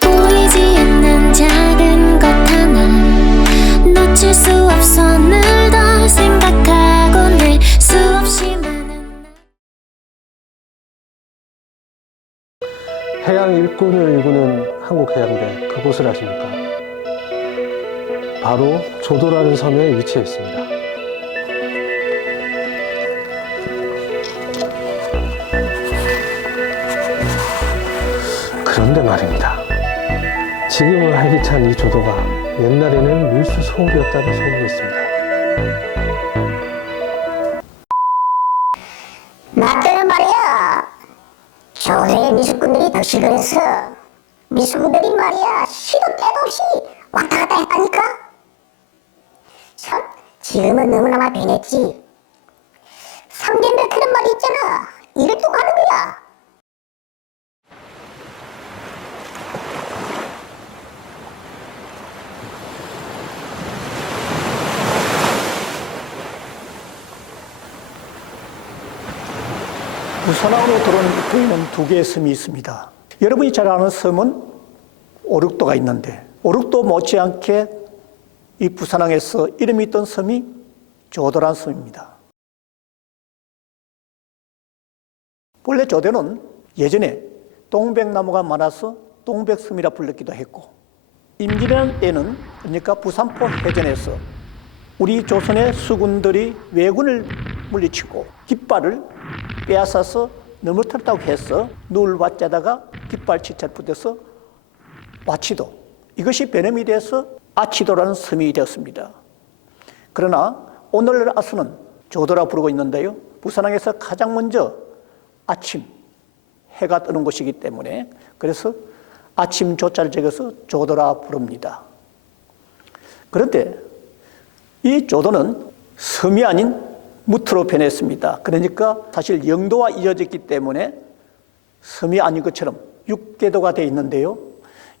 보이지 않는 작은 것 하나 놓칠 수 없어 늘 더 생각하곤 해 수없이 많은 해양 일꾼을 일구는 한국해양대 그곳을 아십니까? 바로 조도라는 섬에 위치해 있습니다. 그런데 말입니다. 지금은 활기찬 이 조도가 옛날에는 밀수 소굴이었다는 소문이 있습니다. 나 때는 말이야, 조도의 미술꾼들이 덕식을 해서 미술꾼들이 말이야 시도 때도 없이 왔다 갔다 했다니까. 참, 지금은 너무나마 변했지. 상견례 그런 말이 있잖아. 이를 또 가는 거야. 부산항으로 들어오는 두 개의 섬이 있습니다. 여러분이 잘 아는 섬은 오륙도가 있는데, 오륙도 못지않게 이 부산항에서 이름이 있던 섬이 조도란 섬입니다. 원래 조도는 예전에 동백나무가 많아서 동백섬이라 불렀기도 했고, 임진왜란 때는 그러니까 부산포 해전에서 우리 조선의 수군들이 왜군을 물리치고 깃발을 빼앗아서 넘어탔다고 해서 누울와자다가 깃발 치찰 붙여서 와치도, 이것이 변형이 돼서 아치도라는 섬이 되었습니다. 그러나 오늘날 아수는 조도라 부르고 있는데요, 부산항에서 가장 먼저 아침 해가 뜨는 곳이기 때문에 그래서 아침 조자를 적어서 조도라 부릅니다. 그런데 이 조도는 섬이 아닌 무트로 변했습니다. 그러니까 사실 영도와 이어졌기 때문에 섬이 아닌 것처럼 육계도가 되어 있는데요,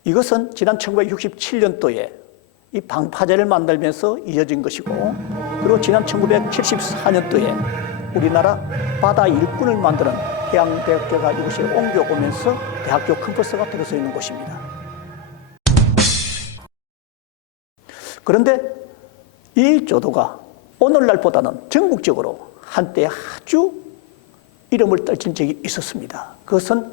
이것은 지난 1967년도에 이 방파제를 만들면서 이어진 것이고, 그리고 지난 1974년도에 우리나라 바다 일꾼을 만드는 해양대학교가 이곳에 옮겨오면서 대학교 캠퍼스가 들어서 있는 곳입니다. 그런데 이 조도가 오늘날보다는 전국적으로 한때 아주 이름을 떨친 적이 있었습니다. 그것은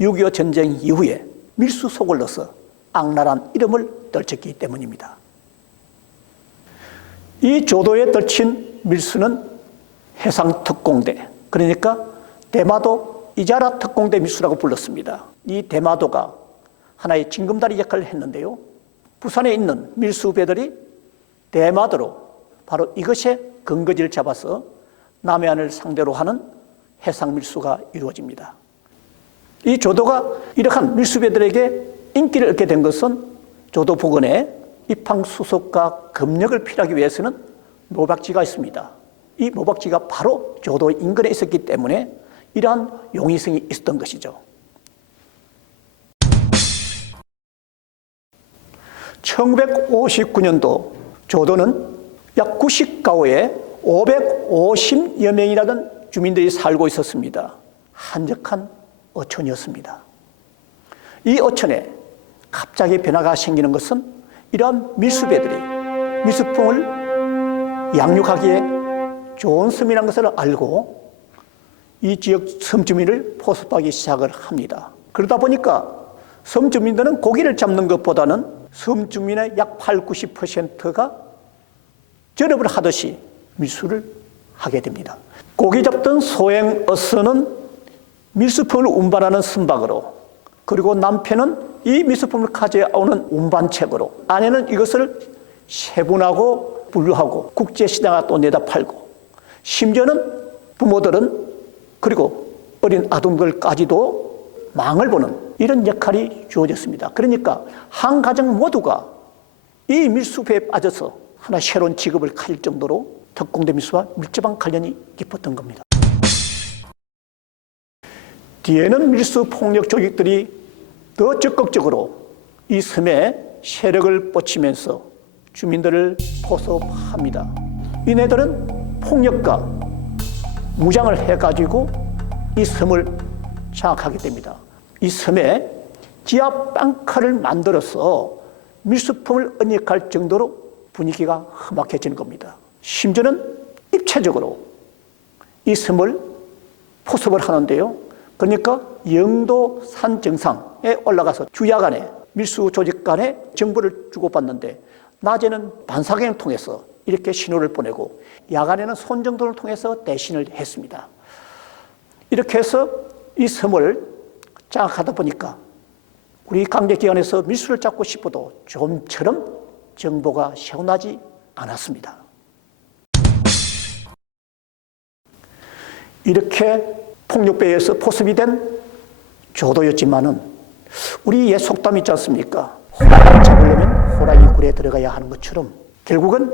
6.25 전쟁 이후에 밀수 속을 넣어서 악랄한 이름을 떨쳤기 때문입니다. 이 조도에 떨친 밀수는 해상특공대, 그러니까 대마도 이자라 특공대 밀수라고 불렀습니다. 이 대마도가 하나의 징검다리 역할을 했는데요, 부산에 있는 밀수배들이 대마도로 바로 이것의 근거지를 잡아서 남해안을 상대로 하는 해상밀수가 이루어집니다. 이 조도가 이러한 밀수배들에게 인기를 얻게 된 것은 조도 부근에 입항수속과 급력을 필요하기 위해서는 모박지가 있습니다. 이 모박지가 바로 조도 인근에 있었기 때문에 이러한 용이성이 있었던 것이죠. 1959년도 조도는 약 90가구에 550여 명이라는 주민들이 살고 있었습니다. 한적한 어촌이었습니다. 이 어촌에 갑자기 변화가 생기는 것은 이러한 밀수배들이 밀수풍을 양육하기에 좋은 섬이라는 것을 알고 이 지역 섬주민을 포섭하기 시작을 합니다. 그러다 보니까 섬주민들은 고기를 잡는 것보다는 섬주민의 약 80, 90%가 전업을 하듯이 밀수를 하게 됩니다. 고기 잡던 소행어선은 밀수품을 운반하는 선박으로, 그리고 남편은 이 밀수품을 가져오는 운반책으로, 아내는 이것을 세분하고 분류하고 국제시장에 또 내다 팔고, 심지어는 부모들은 그리고 어린 아동들까지도 망을 보는 이런 역할이 주어졌습니다. 그러니까 한 가정 모두가 이 밀수배에 빠져서 하나 새로운 직업을 가질 정도로 특공대 밀수와 밀접한 관련이 깊었던 겁니다. 뒤에는 밀수 폭력 조직들이 더 적극적으로 이 섬에 세력을 뻗치면서 주민들을 포섭합니다. 이네들은 폭력과 무장을 해가지고 이 섬을 장악하게 됩니다. 이 섬에 지하 빵카를 만들어서 밀수품을 은닉할 정도로 분위기가 험악해지는 겁니다. 심지어는 입체적으로 이 섬을 포섭을 하는데요. 그러니까 영도산 정상에 올라가서 주야간에 밀수 조직 간에 정보를 주고받는데 낮에는 반사경을 통해서 이렇게 신호를 보내고 야간에는 손정도를 통해서 대신을 했습니다. 이렇게 해서 이 섬을 장악하다 보니까 우리 강제기관에서 밀수를 잡고 싶어도 좀처럼 정보가 시원하지 않았습니다. 이렇게 폭력배에 의해서 포섭이 된 조도였지만은 우리 옛 속담 있지 않습니까? 호랑이를 잡으려면 호랑이 굴에 들어가야 하는 것처럼 결국은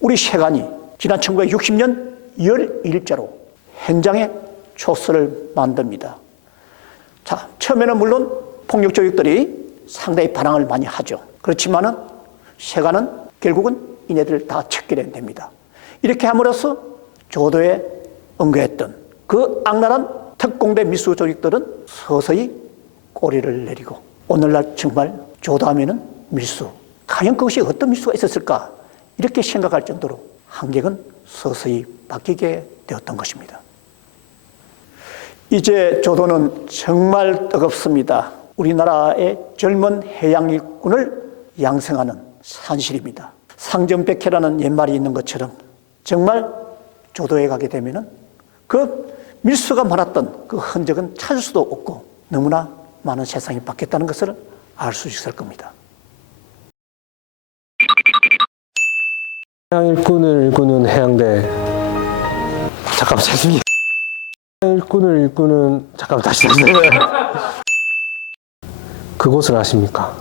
우리 세관이 지난 1960년 11일자로 현장에 초서를 만듭니다. 자, 처음에는 물론 폭력 조직들이 상당히 반항을 많이 하죠. 그렇지만은 세관은 결국은 이네들을 다 척결해냅니다. 이렇게 함으로써 조도에 응거했던 그 악랄한 특공대 밀수 조직들은 서서히 꼬리를 내리고 오늘날 정말 조도하면은 밀수, 과연 그것이 어떤 밀수가 있었을까 이렇게 생각할 정도로 환경은 서서히 바뀌게 되었던 것입니다. 이제 조도는 정말 뜨겁습니다. 우리나라의 젊은 해양 일꾼을 양성하는 산실입니다. 상정백해라는 옛말이 있는 것처럼 정말 조도에 가게 되면은 그 밀수가 많았던 그 흔적은 찾을 수도 없고 너무나 많은 세상이 바뀌었다는 것을 알 수 있을 겁니다. 해양 일꾼을 일구는 해양대. 잠깐만, 죄송해요. 해양 일꾼을 일구는, 잠깐만, 다시. 그곳을 아십니까?